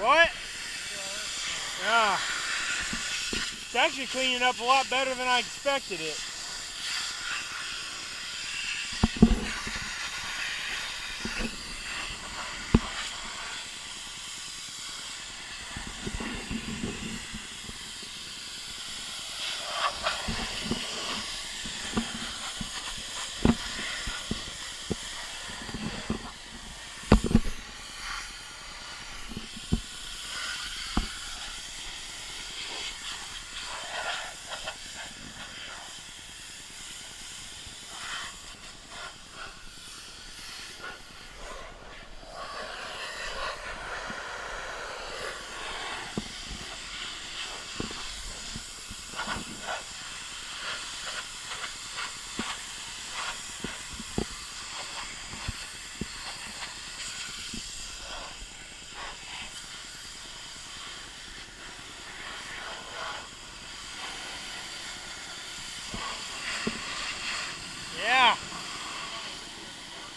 What? Yeah. It's actually cleaning up a lot better than I expected it. Yeah,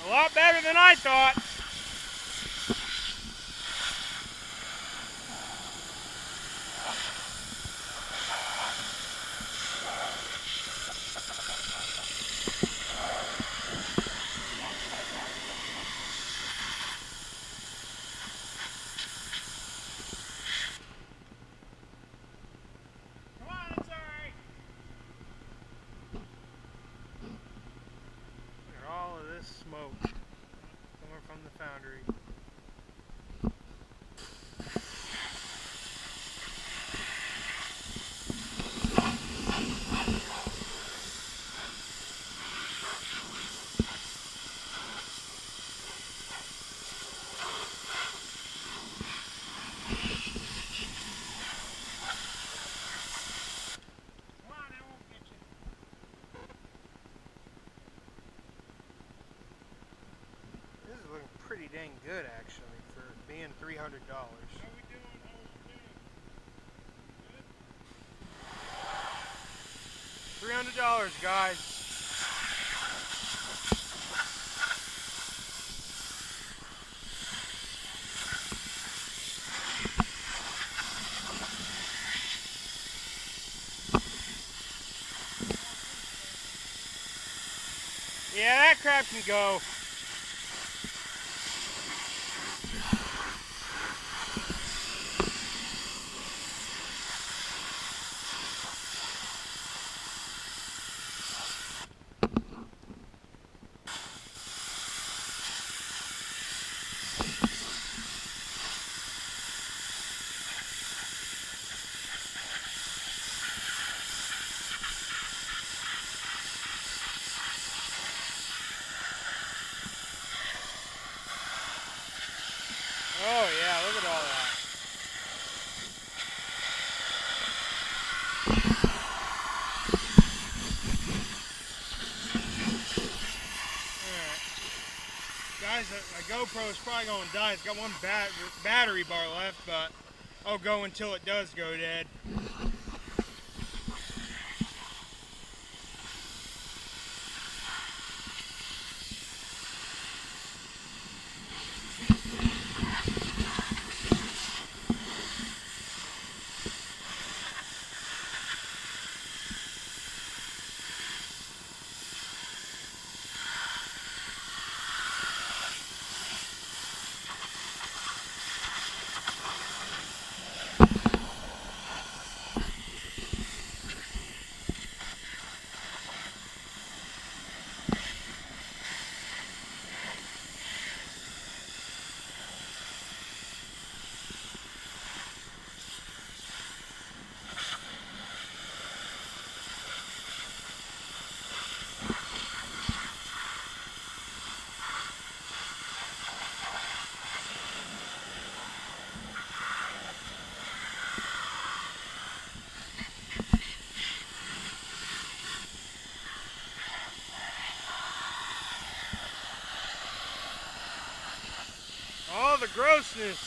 a lot better than I thought. Come on, it's all right. Look at all of this smoke coming from the foundry. This is looking pretty dang good actually for being $300. How we doing? $300, guys. Yeah, that crap can go. Oh yeah, look at all that. Alright. Guys, my GoPro is probably going to die. It's got one battery bar left, but I'll go until it does go dead. All the grossness.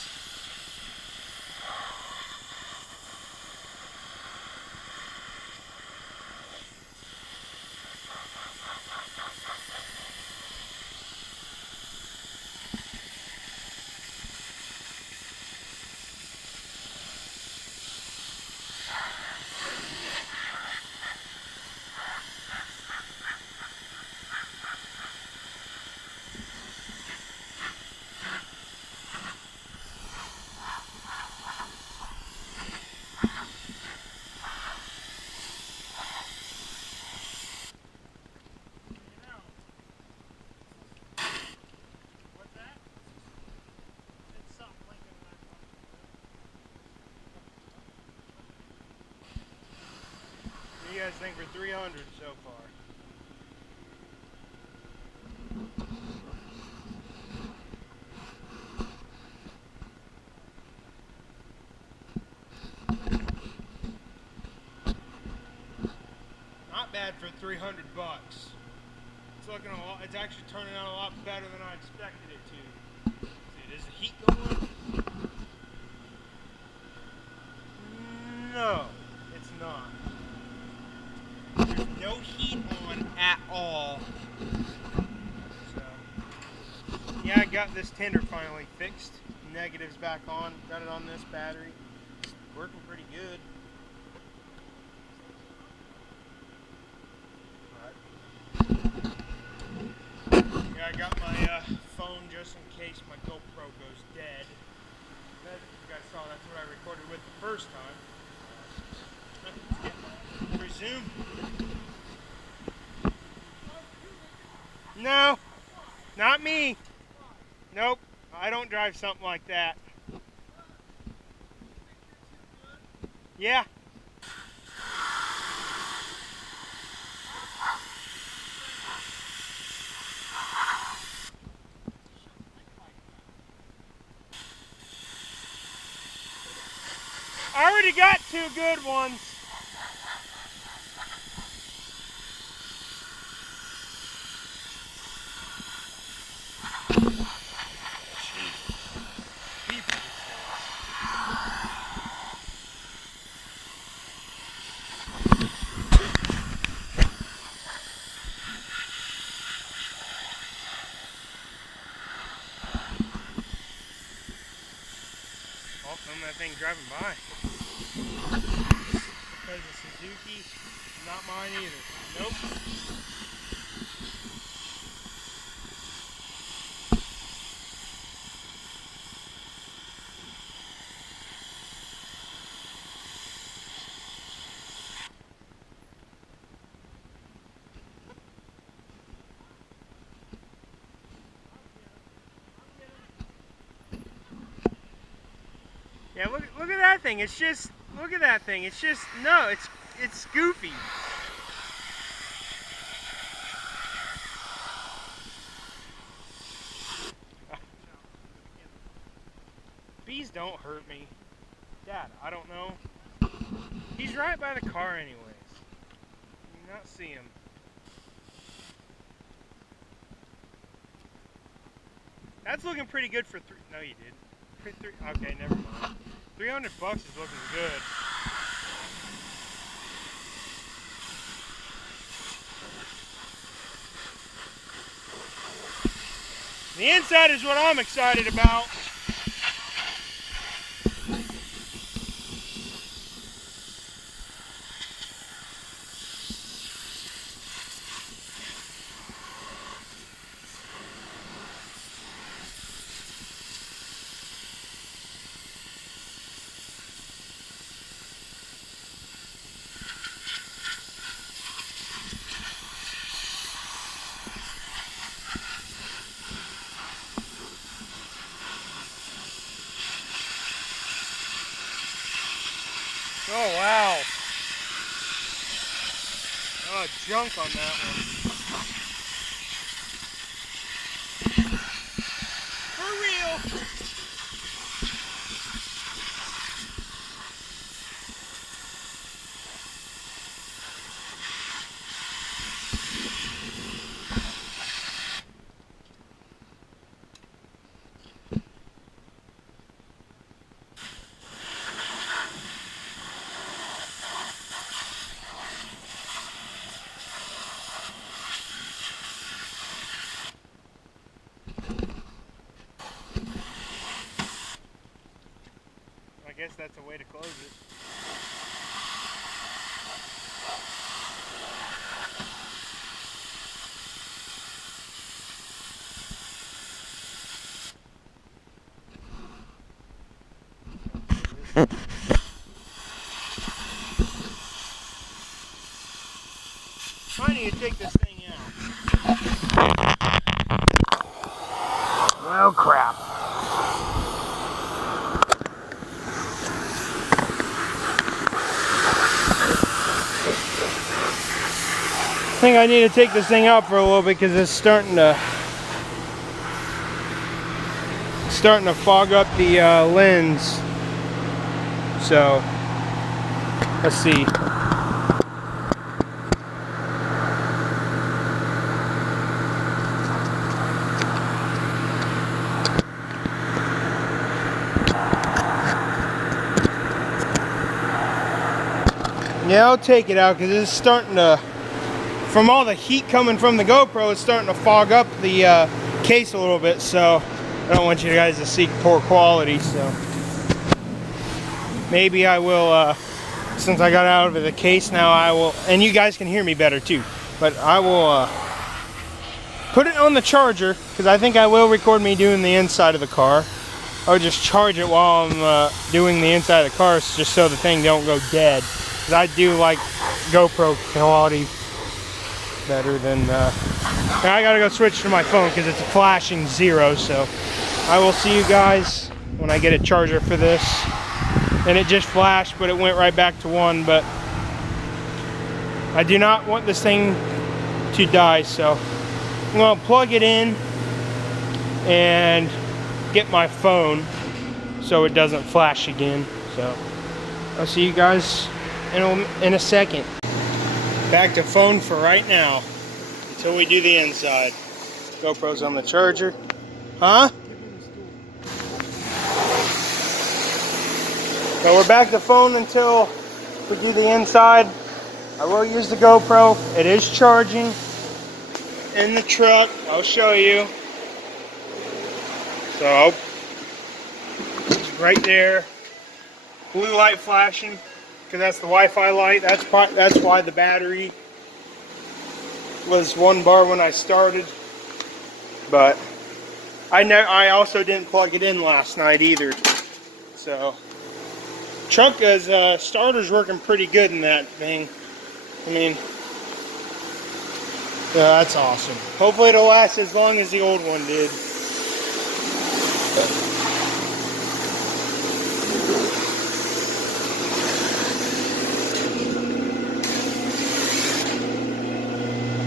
guys think for 300 so far? Not bad for 300 bucks. It's looking a lot. It's actually turning out a lot better than I expected it to. See, does the heat go on? No, it's not. There's no heat on at all. So, yeah, I got this tender finally fixed. Negatives back on. Got it on this battery. It's working pretty good. Yeah, I got my phone just in case my GoPro goes dead. As you guys saw, that's what I recorded with the first time. Resume. No, not me. Nope, I don't drive something like that. Yeah. I already got 2 good ones. I'll film that thing driving by. Because the Suzuki, not mine either. Nope. Yeah, look at that thing. It's just, look at that thing. It's just, no, it's goofy. Bees don't hurt me. Dad, I don't know. He's right by the car anyways. You not see him. That's looking pretty good for three. No, you didn't. Okay, never mind. 300 bucks is looking good. The inside is what I'm excited about. Oh, wow. Oh, junk on that one. For real. I guess that's a way to close it. I need to take this thing out. Well, crap. I think I need to take this thing out for a little bit because it's starting to fog up the lens. So let's see. Yeah, I'll take it out because it's starting to, from all the heat coming from the GoPro, it's starting to fog up the case a little bit, so I don't want you guys to see poor quality. So maybe I will, since I got out of the case now, I will, and you guys can hear me better too, but I will put it on the charger because I think I will record me doing the inside of the car. I'll just charge it while I'm doing the inside of the car just so the thing don't go dead. I do like GoPro quality better than now I gotta go switch to my phone because it's a flashing 0. So I will see you guys when I get a charger for this. And it just flashed, but it went right back to 1. But I do not want this thing to die, so I'm gonna plug it in and get my phone so it doesn't flash again. So I'll see you guys in a second. Back to phone for right now until we do the inside. GoPro's on the charger. Huh? So we're back to phone until we do the inside. I will use the GoPro. It is charging in the truck. I'll show you. So it's right there. Blue light flashing. Because that's the Wi-Fi light. That's why the battery was 1 bar when I started. But I also didn't plug it in last night either. So truck is starter's working pretty good in that thing. I mean, yeah, that's awesome. Hopefully it'll last as long as the old one did.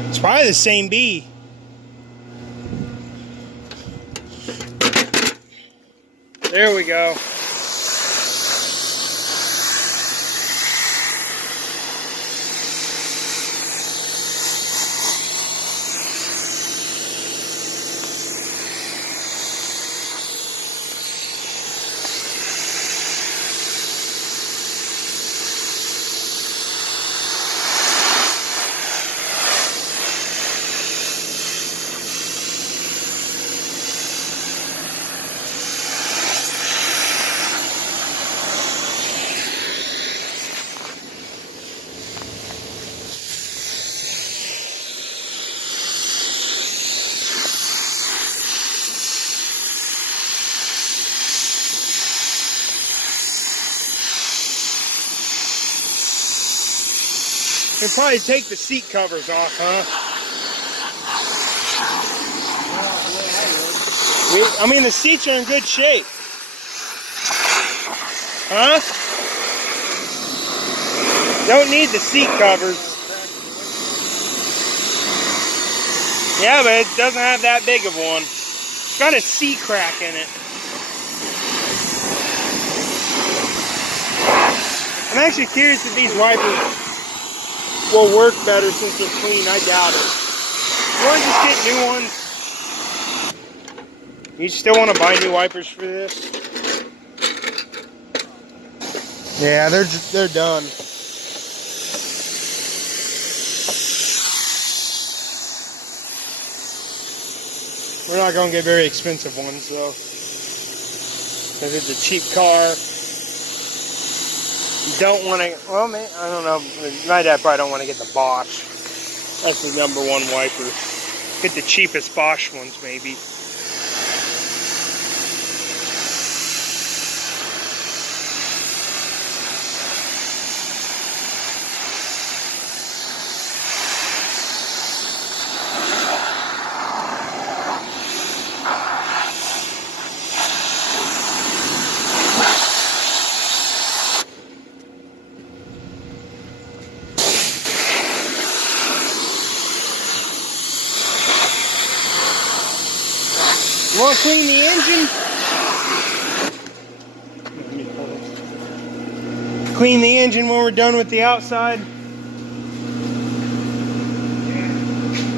It's probably the same bee. There we go. You can probably take the seat covers off, huh? I mean, the seats are in good shape. Huh? Don't need the seat covers. Yeah, but it doesn't have that big of one. It's got a seat crack in it. I'm actually curious if these wipers will work better since they're clean. I doubt it. You want to just get new ones? You still want to buy new wipers for this? Yeah, they're done. We're not going to get very expensive ones though, because it's a cheap car. You don't want to, well, man, I don't know. My dad probably don't want to get the Bosch. That's the #1 wiper. Get the cheapest Bosch ones, maybe. want to clean the engine? Clean the engine when we're done with the outside.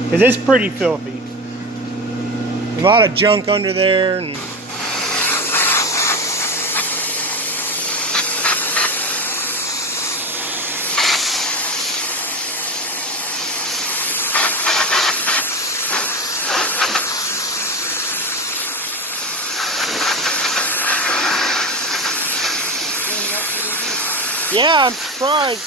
Because it's pretty filthy. A lot of junk under there. And yeah, I'm surprised.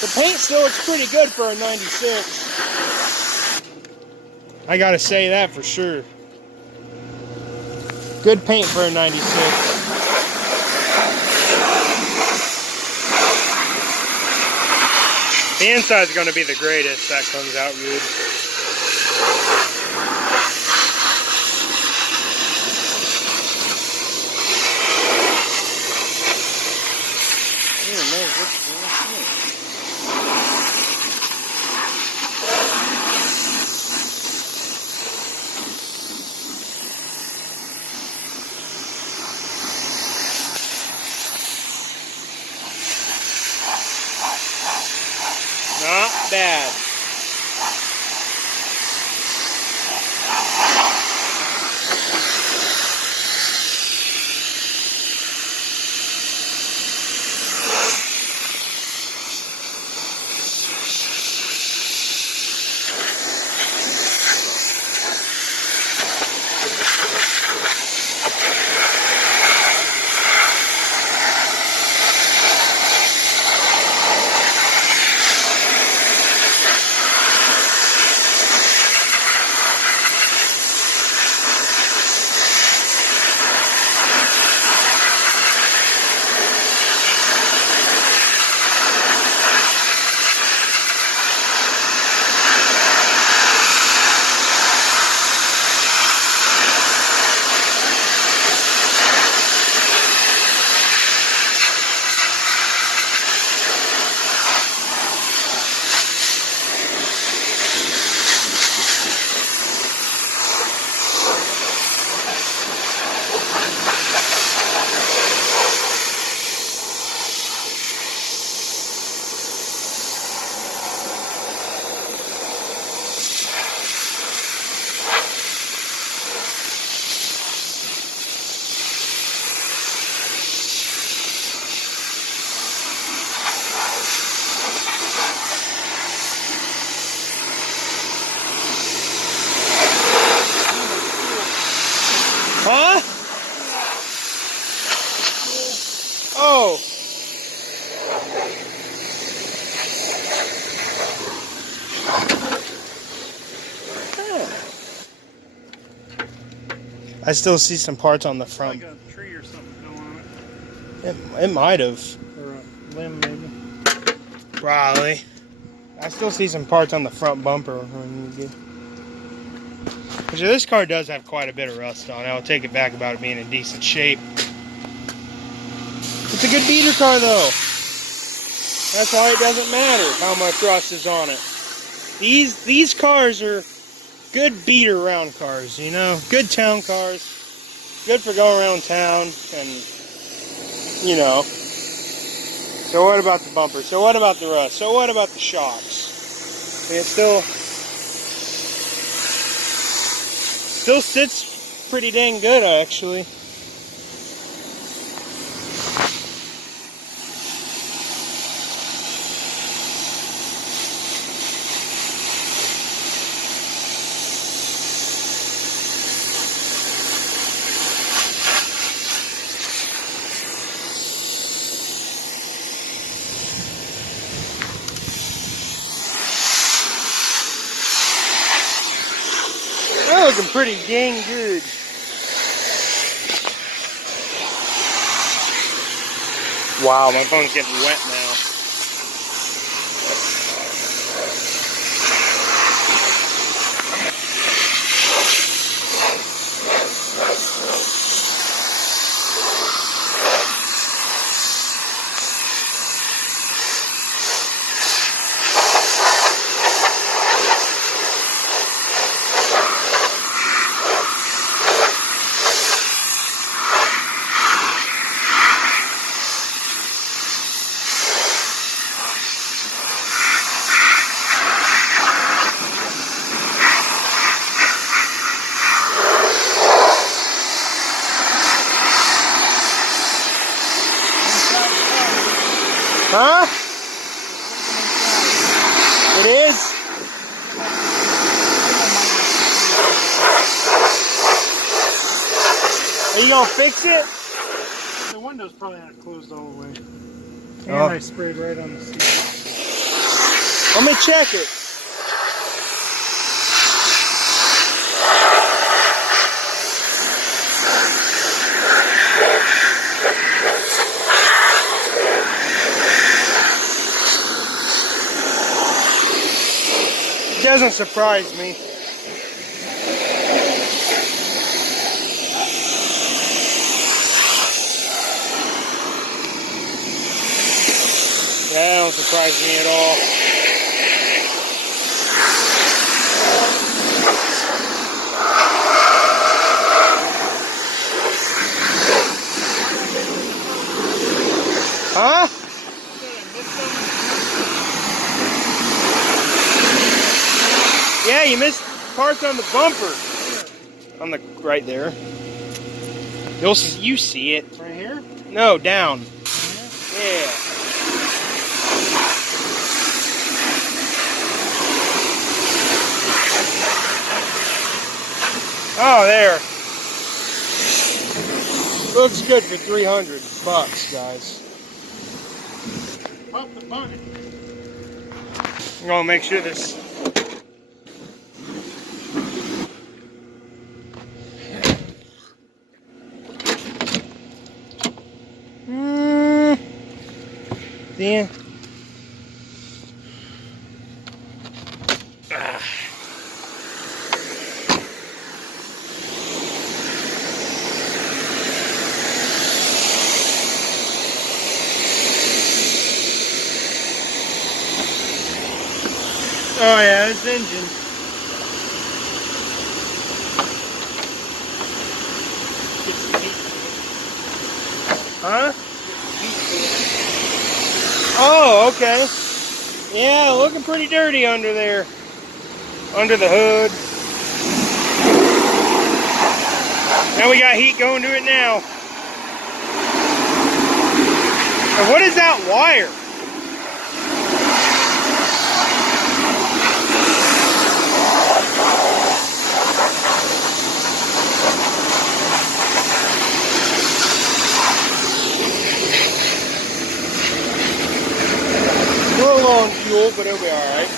The paint still looks pretty good for a 96. I gotta say that for sure. Good paint for a 96. The inside's going to be the greatest. That comes out good. Not bad. Huh? Oh. I still see some parts on the front. Like a tree or something fell on it. It might have. Or a limb, maybe. Probably. I still see some parts on the front bumper when you get. Actually, this car does have quite a bit of rust on it. I'll take it back about it being in decent shape. It's a good beater car, though. That's why it doesn't matter how much rust is on it. These cars are good beater around cars, you know? Good town cars. Good for going around town and, you know. So what about the bumper? So what about the rust? So what about the shocks? I mean, it still sits pretty dang good, actually. They're looking pretty dang good. Wow, my phone's getting wet now. Huh? It is? Are you gonna fix it? The window's probably not closed all the way. And Oh. I sprayed right on the seat. Let me check it. It doesn't surprise me. That don't surprise me at all. Huh? Yeah, you missed parts on the bumper. On the right there. You see it. Right here? No, down. Yeah. Oh, there. Looks good for $300, guys. Pop the bonnet. I'm gonna make sure this. Yeah. Oh yeah, this engine. Huh? Oh, okay. Yeah, looking pretty dirty under there. Under the hood. Now we got heat going to it now. And what is that wire? We're a little on fuel, but it'll be alright.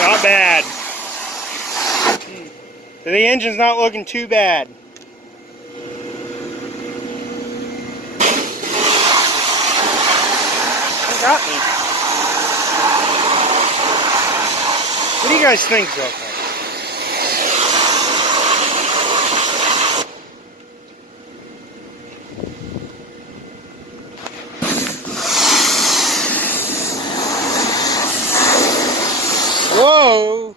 Not bad. The engine's not looking too bad. It got me. What do you guys think so far? Whoa!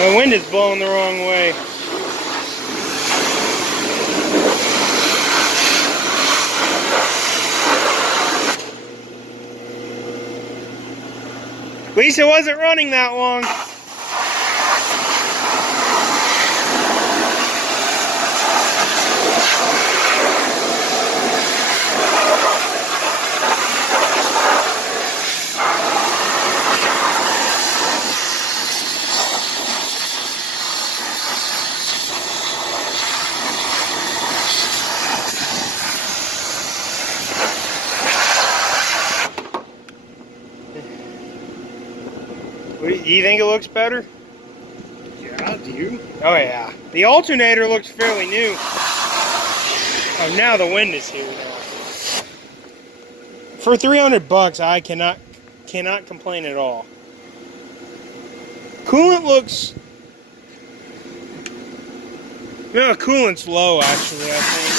The wind is blowing the wrong way. At least it wasn't running that long. Do you think it looks better? Yeah, do you? Oh yeah. The alternator looks fairly new. Oh, now the wind is here now. For $300, I cannot complain at all. Coolant looks... No, coolant's low actually, I think.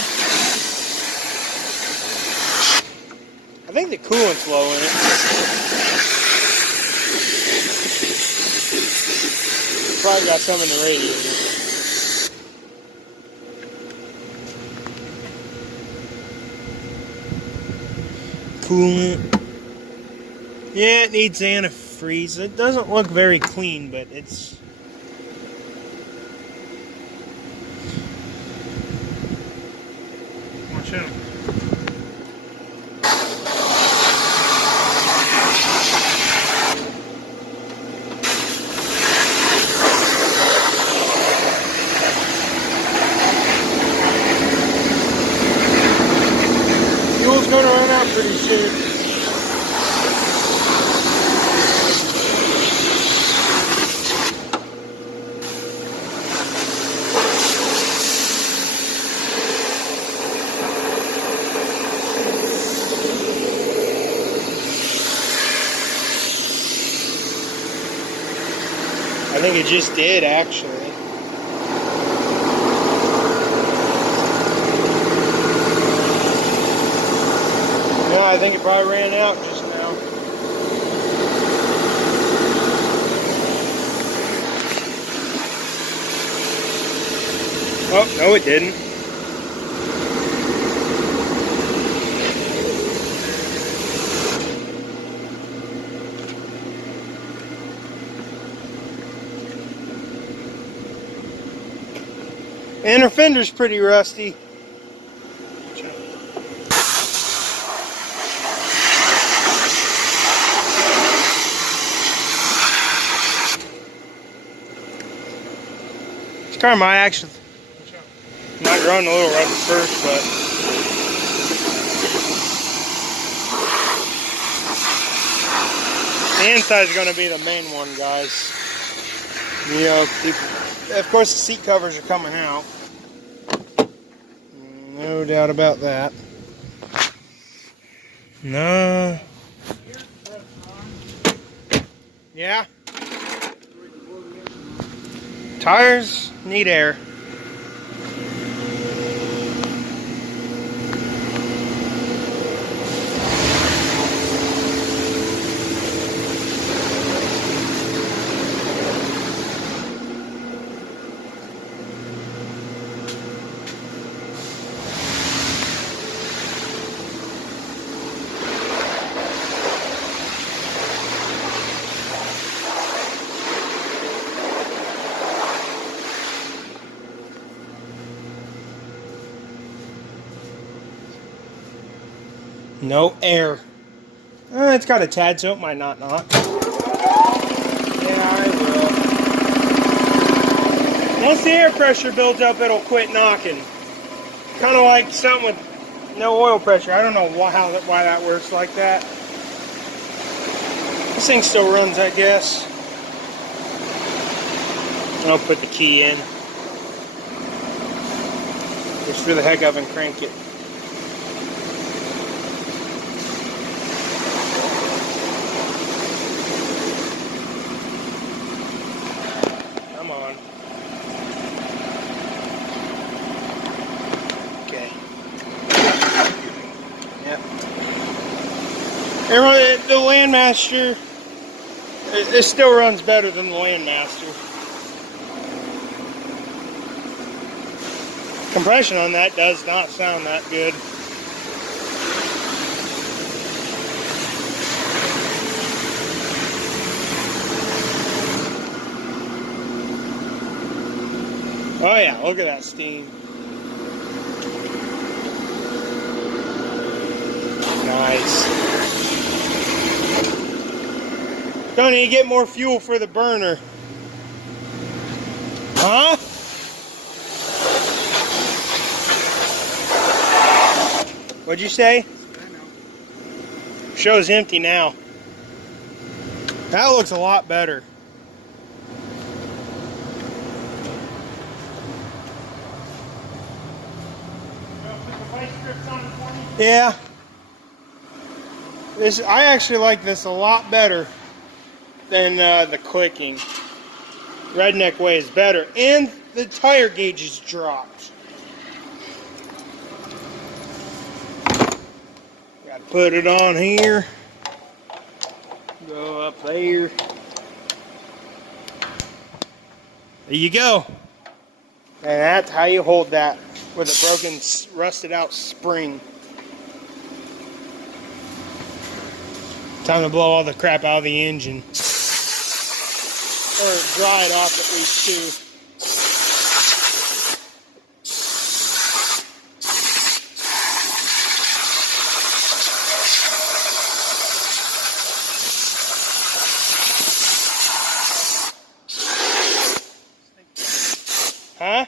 I think the coolant's low in it. Probably got some in the radiator. Coolant. Yeah, it needs antifreeze. It doesn't look very clean, but it's... Watch out. Fuel's going to run out pretty soon. I think it just did, actually. Yeah, I think it probably ran out just now. Oh, no it didn't. And her fender's pretty rusty. This car might actually might run a little rough at first, but the inside is going to be the main one, guys. You know, of course the seat covers are coming out. No doubt about that. No. Yeah. Tires need air. No air. It's got a tad, so it might not knock. Yeah, I will. Once the air pressure builds up, it'll quit knocking. Kind of like something with no oil pressure. I don't know why that works like that. This thing still runs, I guess. I'll put the key in. Just for the heck of it and crank it. The Landmaster, it still runs better than the Landmaster. Compression on that does not sound that good. Oh yeah, look at that steam. Nice. Don't need to get more fuel for the burner. Huh? What'd you say? Show's empty now. That looks a lot better. Yeah. I actually like this a lot better than the clicking. Redneck way is better, and the tire gauge is dropped. Got to put it on here. Go up there. There you go. And that's how you hold that with a broken, rusted out spring. Time to blow all the crap out of the engine. Or dry it off at least too. Huh?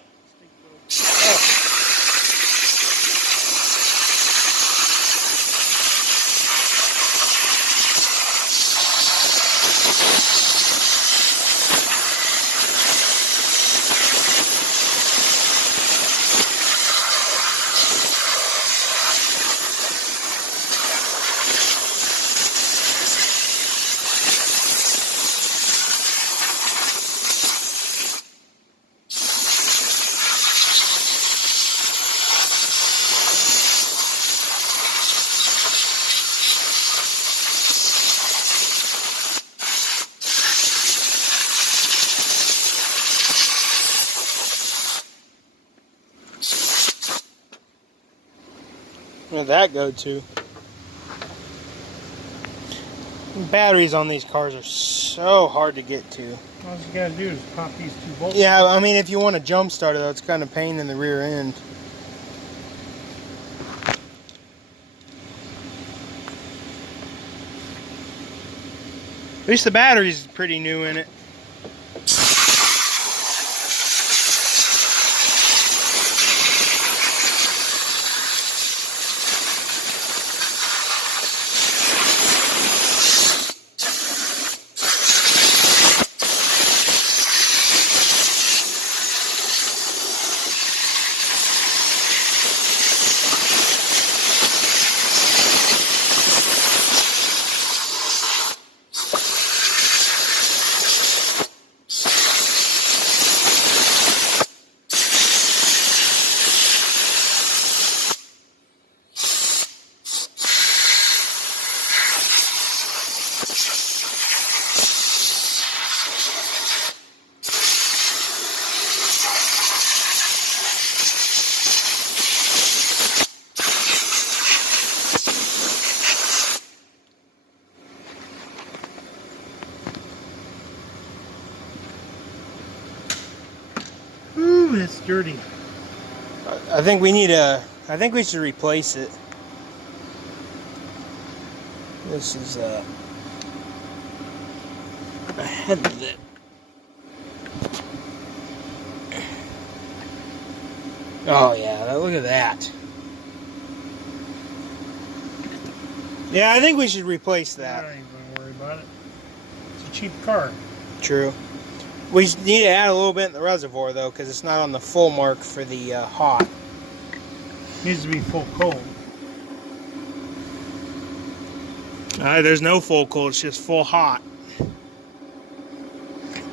Where'd that go to? Batteries on these cars are so hard to get to. All you gotta do is pop these two bolts. Yeah, I mean, if you want to jump start it, though, it's kind of pain in the rear end. At least the battery's pretty new in it. Ooh, it's dirty. I think we need I think we should replace it. This is a headlit. Oh yeah, look at that. Yeah, I think we should replace that. I ain't gonna worry about it. It's a cheap car. True. We need to add a little bit in the reservoir though, because it's not on the full mark for the hot. Needs to be full cold. There's no full cold, it's just full hot.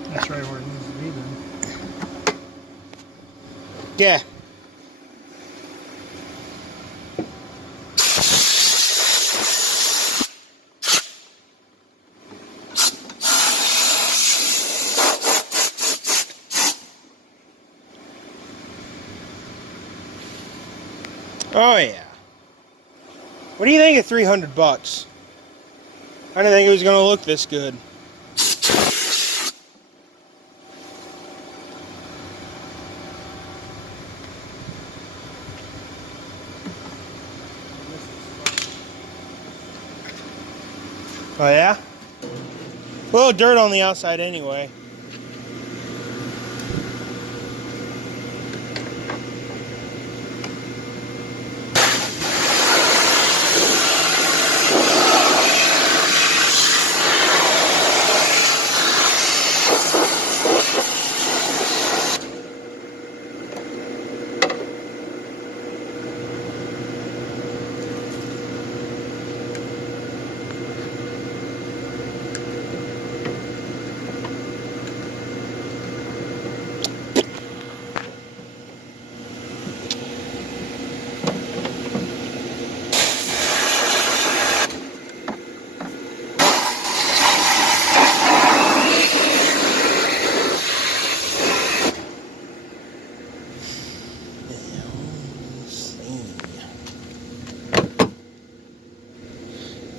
That's right where it needs to be then. Yeah. Oh yeah. What do you think of 300 bucks? I didn't think it was gonna look this good. Oh yeah? A little dirt on the outside anyway.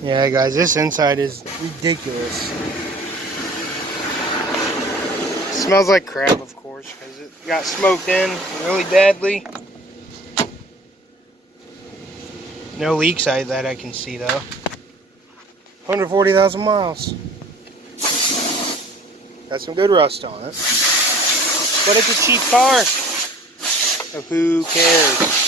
Yeah, guys, this inside is ridiculous. Smells like crap, of course, because it got smoked in really badly. No leaks that I can see, though. 140,000 miles. Got some good rust on it. But it's a cheap car. So who cares?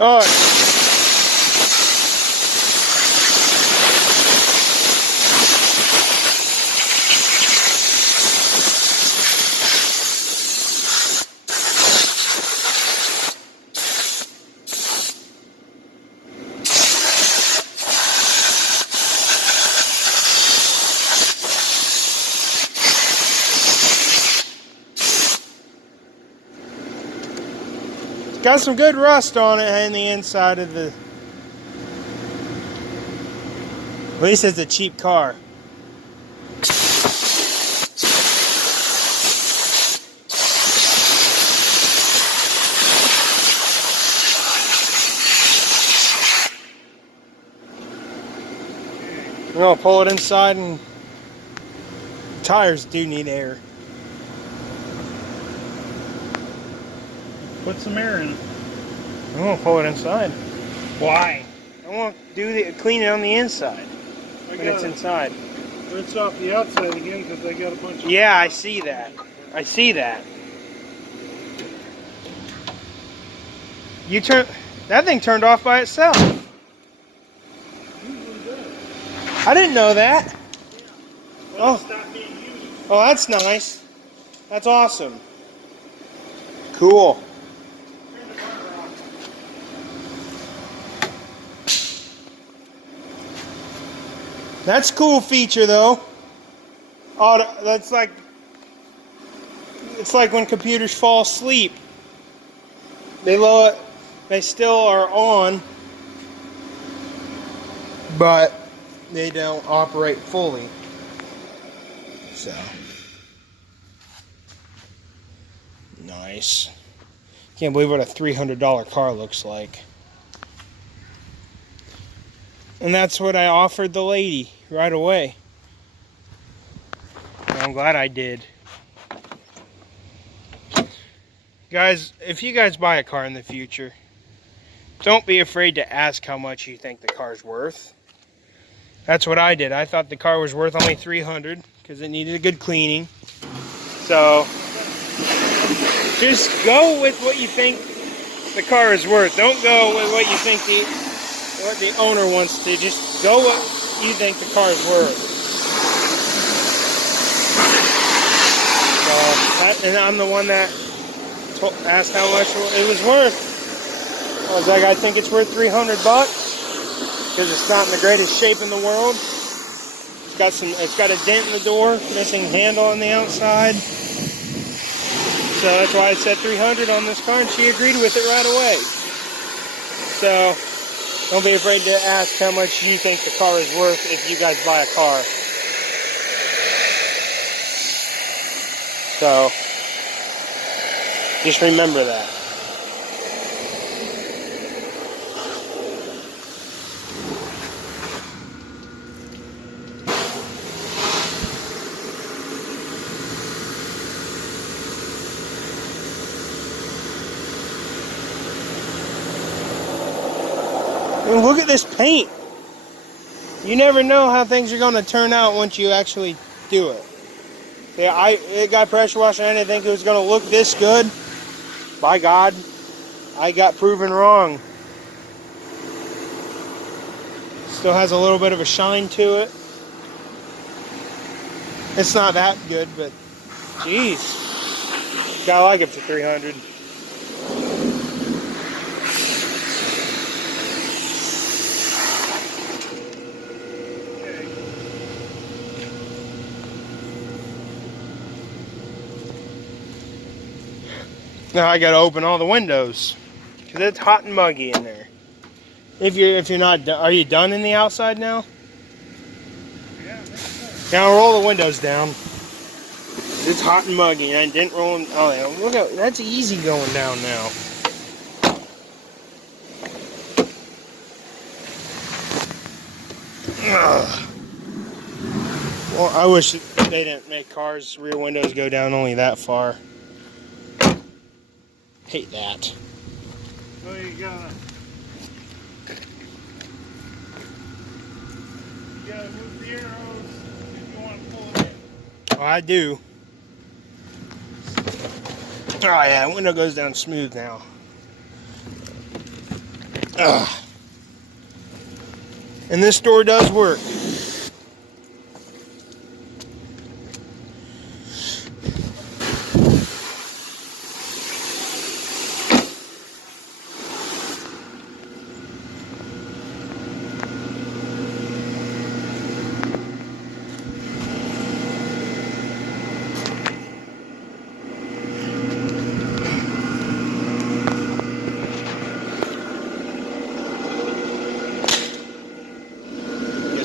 All right. Got some good rust on it in the inside of the... At least it's a cheap car. I'm gonna pull it inside, and tires do need air. Put some air in it. I'm gonna pull it inside. Why? I want to clean it on the inside when it's inside. Rinse off the outside again because they got a bunch of... Yeah, I see that. I see that. That thing turned off by itself. I didn't know that. Well, stop being used. Oh, that's nice. That's awesome. Cool. That's a cool feature, though. That's like, it's like when computers fall asleep. They still are on, but they don't operate fully. So nice. Can't believe what a $300 car looks like. And that's what I offered the lady right away. And I'm glad I did. Guys, if you guys buy a car in the future, don't be afraid to ask how much you think the car's worth. That's what I did. I thought the car was worth only $300 because it needed a good cleaning. So just go with what you think the car is worth. Don't go with what you think what the owner wants to. Just go what you think the car is worth. So, and I'm the one that asked how much it was worth. I was like, I think it's worth $300 because it's not in the greatest shape in the world. It's got a dent in the door, missing handle on the outside. So that's why I said $300 on this car, and she agreed with it right away. So don't be afraid to ask how much you think the car is worth if you guys buy a car. So just remember that. And look at this paint. You never know how things are going to turn out once you actually do it. Yeah, it got pressure washed and I didn't think it was going to look this good. By God, I got proven wrong. Still has a little bit of a shine to it. It's not that good, but geez, gotta like it for $300. Now I gotta open all the windows because it's hot and muggy in there. If you're not, are you done in the outside now? Yeah, I think so. Now roll the windows down. It's hot and muggy. I didn't roll them. Oh yeah, look at that's easy going down now. Ugh. Well, I wish they didn't make cars' rear windows go down only that far. Hate that. So you gotta move the arrows if you want to pull it in. Oh, I do. Oh yeah, the window goes down smooth now. Ugh. And this door does work.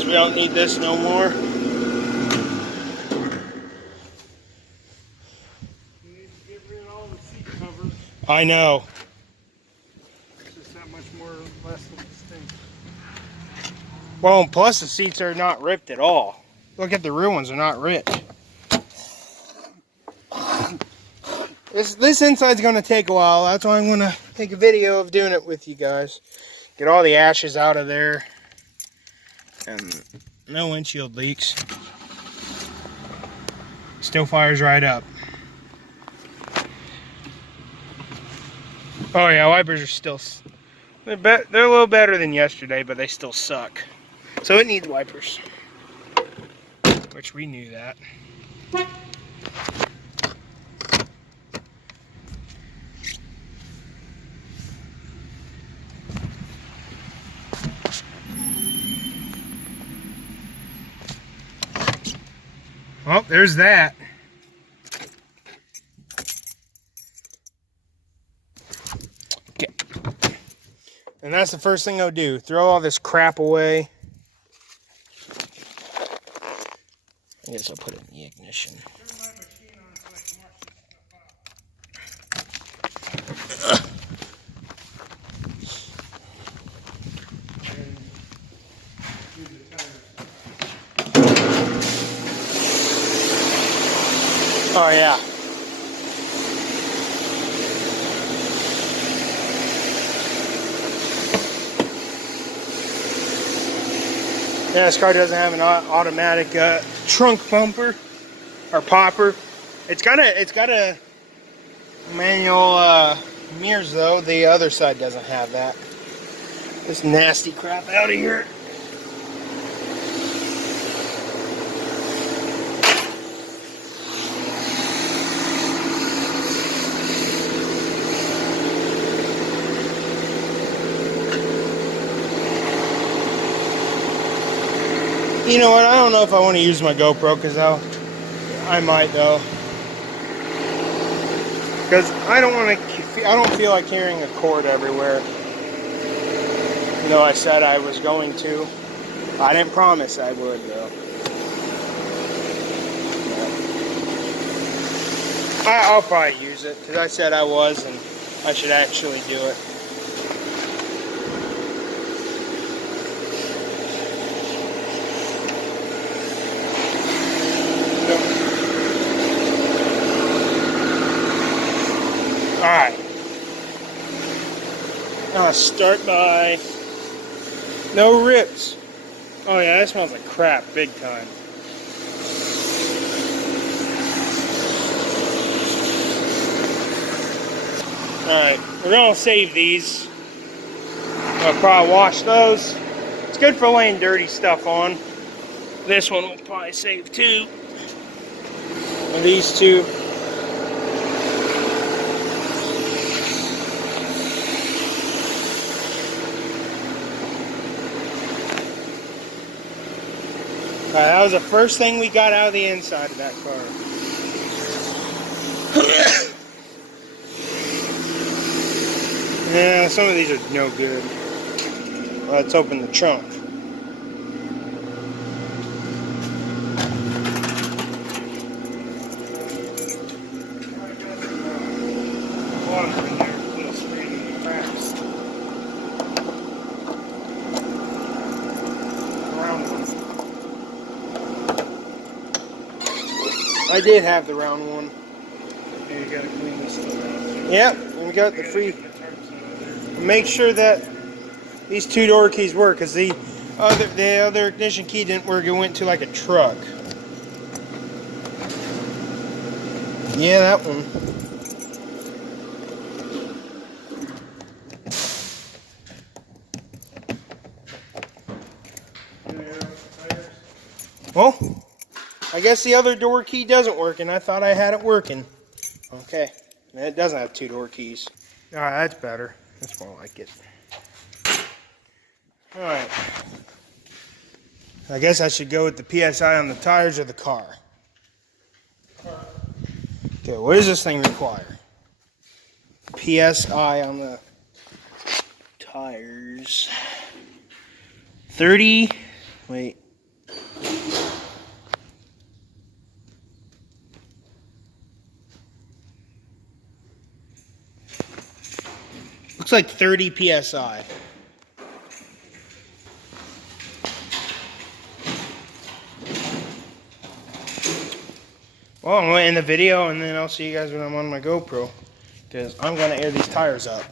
We don't need this no more. You need to get rid of all the seat covers. I know. It's just that much more less than distinct. Well, and plus the seats are not ripped at all. Look at the rear ones, they're not ripped. This inside's going to take a while. That's why I'm going to take a video of doing it with you guys. Get all the ashes out of there. And no windshield leaks. Still fires right up. Oh yeah, wipers are still... They're a little better than yesterday, but they still suck. So it needs wipers. Which we knew that. Well, there's that. Okay. And that's the first thing I'll do. Throw all this crap away. I guess I'll put it in the ignition. Oh yeah. Yeah, this car doesn't have an automatic trunk bumper or popper. It's got a manual Mirrors though, the other side doesn't have that. This nasty crap out of here. You know what? I don't know if I want to use my GoPro because I might though. Because I don't feel like carrying a cord everywhere. You know, I said I was going to. I didn't promise I would though. I'll probably use it because I said I was, and I should actually do it. Alright. I'll start by no rips. Oh yeah, that smells like crap big time. Alright, we're gonna save these. I'll probably wash those. It's good for laying dirty stuff on. This one will probably save too. And these two. That was the first thing we got out of the inside of that car. Yeah, some of these are no good. Let's open the trunk. I did have the round one. Yeah, you gotta clean this stuff out. Yep, and we got the free. Make sure that these two door keys work, because the other ignition key didn't work. It went to like a truck. Yeah, that one. Well, I guess the other door key doesn't work, and I thought I had it working. Okay, it doesn't have two door keys. Alright, that's better. That's more like it. Alright. I guess I should go with the PSI on the tires of the car. Okay, what does this thing require? PSI on the tires. 30. Wait. Looks like 30 PSI. Well, I'm going to end the video, and then I'll see you guys when I'm on my GoPro, because I'm going to air these tires up.